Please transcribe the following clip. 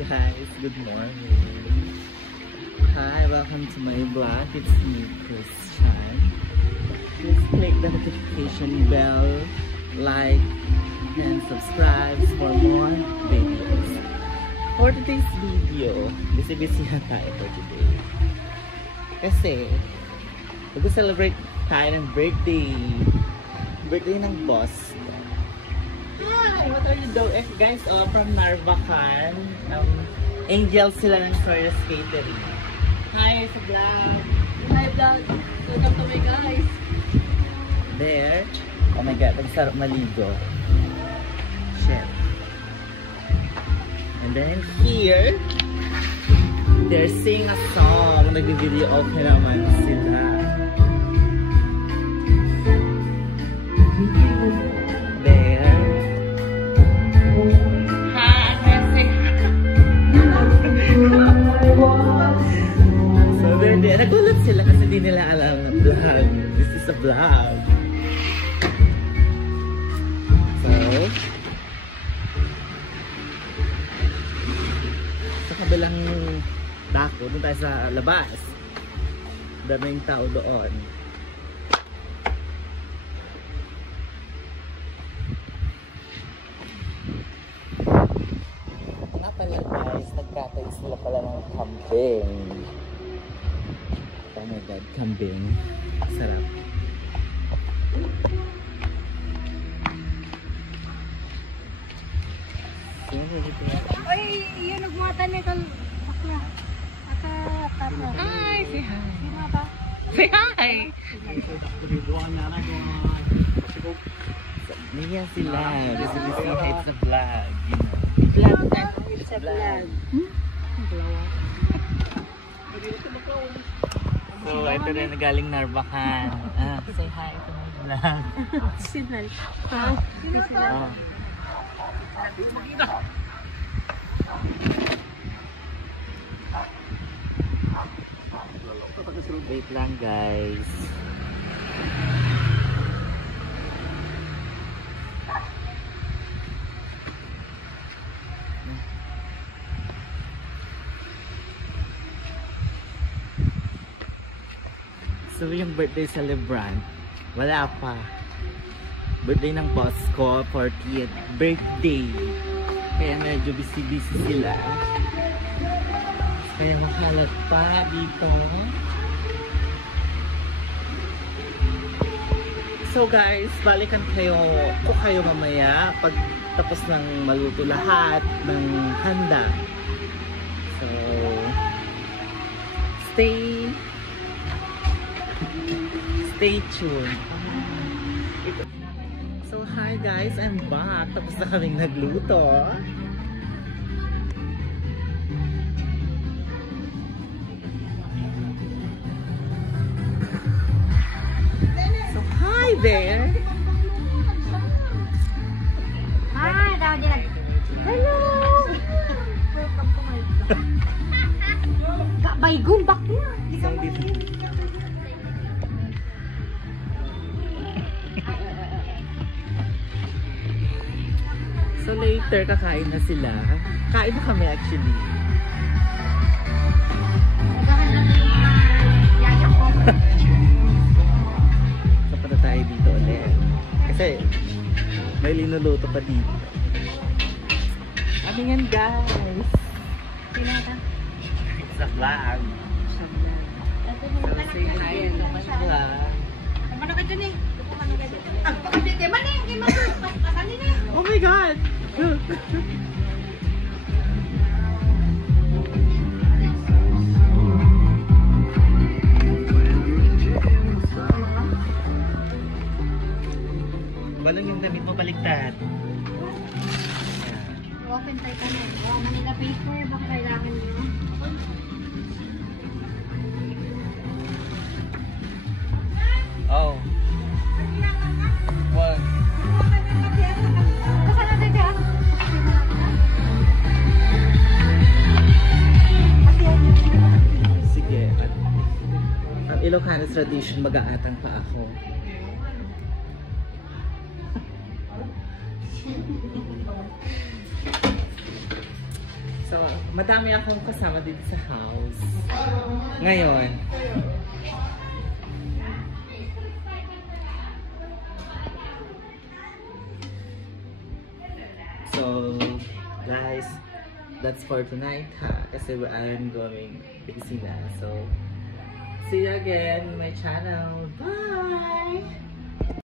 guys, good morning. Hi, welcome to my vlog. It's me, Christian. Please click the notification bell, like, and subscribe for more videos. For today's video, busy tayo for today. Kasi, mag-celebrate tayo ng birthday. Birthday ng boss. Hi! What are you doing? Guys, from Narvacan. Angels sila ng Soyas Catering. Hi, sa vlog. Hi vlog. Welcome to my guys. There. Oh my god, ang sarap maligo. Shit. And then here, they're singing a song. Nag-video okay naman sila. Nagulat sila kasi di nila alam na vlog. This is a vlog. So, sa kabilang dako, doon tayo sa labas. Daming tao doon. Nga pala guys, nagkatay sila pala ng camping. Oh my god, kambing. Sarap. Oy, yun nagmata nito. Bakla. Hi, say hi. Sino ba? Say hi. Niya sila. This is the vlog. Vlog na. It's a vlog. So, ito rin galing Narvacan. Say hi to my vlog. Signal. Sino to? Wait lang guys. So yung birthday celebrant, wala pa. Birthday ng boss ko, 40th birthday. Kaya medyo busy sila. Kaya makalat pa dito. So guys, balikan kayo ko kayo mamaya pag tapos ng maluto lahat ng handa. So, stay tuned. So hi guys, I'm back. Tapos na kaming nagluto. So hi there. Hi, tawag nila. Hello. Welcome to my vlog. Baygon, bakla. So later, kakain na sila. Kain na kami actually. So punta tayo dito ulit. Kasi may linuluto pa dito. Ano yan guys? Pinata. It's a vlog. So say hi to my vlog. Ano ka dyan eh? Oh my god! Walang yung damit mo baliktad. Open tayo kami. Manila paper, baka kailangan nyo. Oh. One. Baka natin siya. Sige. Ang Ilocano tradition, mag-aatang pa ako. So, madami akong kasama dito sa house. Ngayon. So, guys, that's for tonight, ha? Kasi I'm going busy na. So, see you again in my channel. Bye!